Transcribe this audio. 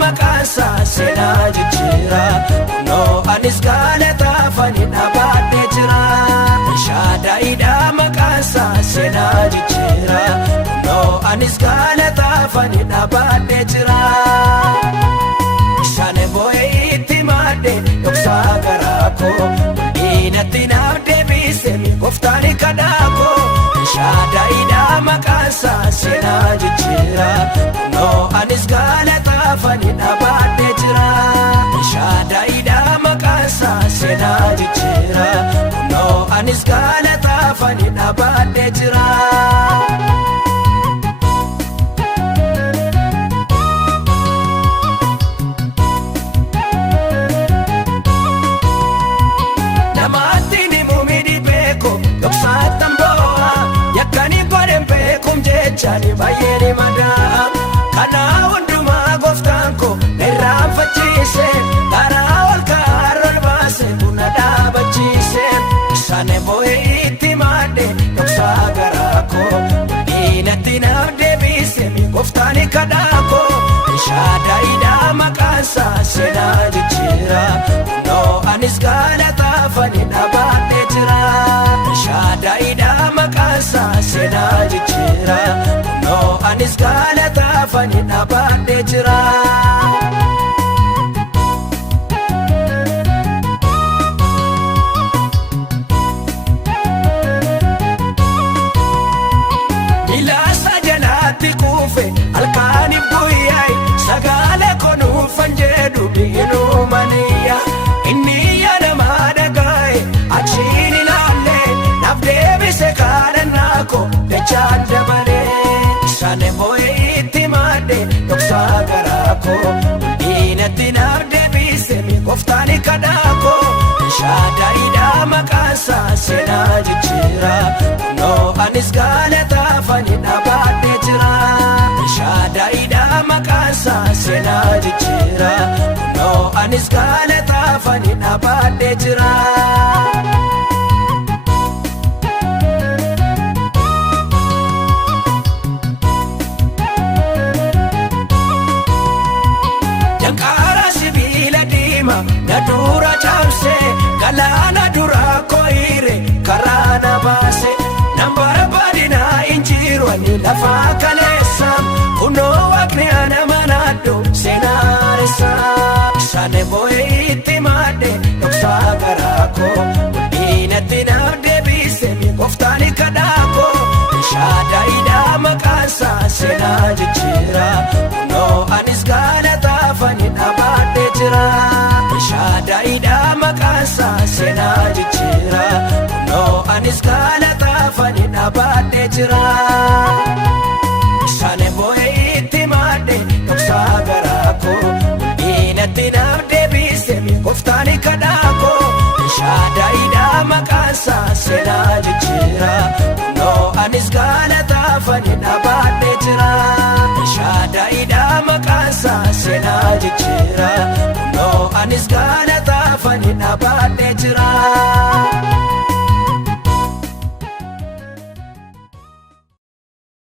maqaansa seenaa jijjiira kunoo anis galataafani dhaabadhee jira. Shaadaa'idha maqaansa seenaa jijjiira kunoo anis galataafani dhaabadhee jira. Shaane boo'ee itti maadde dhoksaa garaa koo inatti naaf deebise gooftaan kadhaa koo. Shaadaa'idha maqaansa seenaa jijjiira kunoo anis galataafani dhaabadhee jira. Shaadaa'idha maqaansa seenaa jijjiira kunoo anis galataafani dhaabadhee jira. Chani bayeni madaa kana hundumaa gooftaan koo irraanfachiise karaa ol kaarol baase buna dhaabachiise. Shaane boo'ee itti maadde dhoksaa garaa koo inatti naaf deebise gooftaan kadhaa koo. Shaadaa'idha maqaansa seenaa jijjiira kunoo anis galataafani dhaabadhee jira. Shaadaa'idha maqaansa seenaa jijjiira kunoo anis galataafani dhaabadhee jira. Ilaasa jalaatti kuufe halkaaniif guyyaay sagalee konuufan jedhu biyyinuu maniyya inni yaadamaa dhagaaye achiin ilaalle naaf deebise kadhannaa koo dachaan dabalee. Shaane boo'ee itti maadde dhoksaa garaa koo inatti naaf deebise gooftaan kadhaa koo. Shaadaa'idha maqaansa seenaa jijjiira kunoo anis galataafani dhaabadhee jira. Shaadaa'idha maqaansa seenaa jijjiira kunoo anis galataafani dhaabadhee jira. Danqaara sibiila diimaa na dura caamse galaana duraa koo'ire karaa na baase. Nan barbaadinaa injiru ani lafaa kaleessa kunoo waaqni ana manaaddo seenaaressa. Shaane boo'ee itti maadde dhoksaa garaa koo inatti naaf deebise gooftaan kadhaa koo. Shaadaa'idha maqaansa seenaa jijjiira kunoo anis galataafani dhaabadhee jira. Shaadaa'idha maqaansa seenaa jijjiira kunoo anis galataafani dhaabadhee jira. Shaane boo'ee itti maadde dhoksaa garaa koo inatti naaf deebise gooftaan kadhaa koo. Shaadaa'idha maqaansa seenaa jijjiira kunoo anis galataafani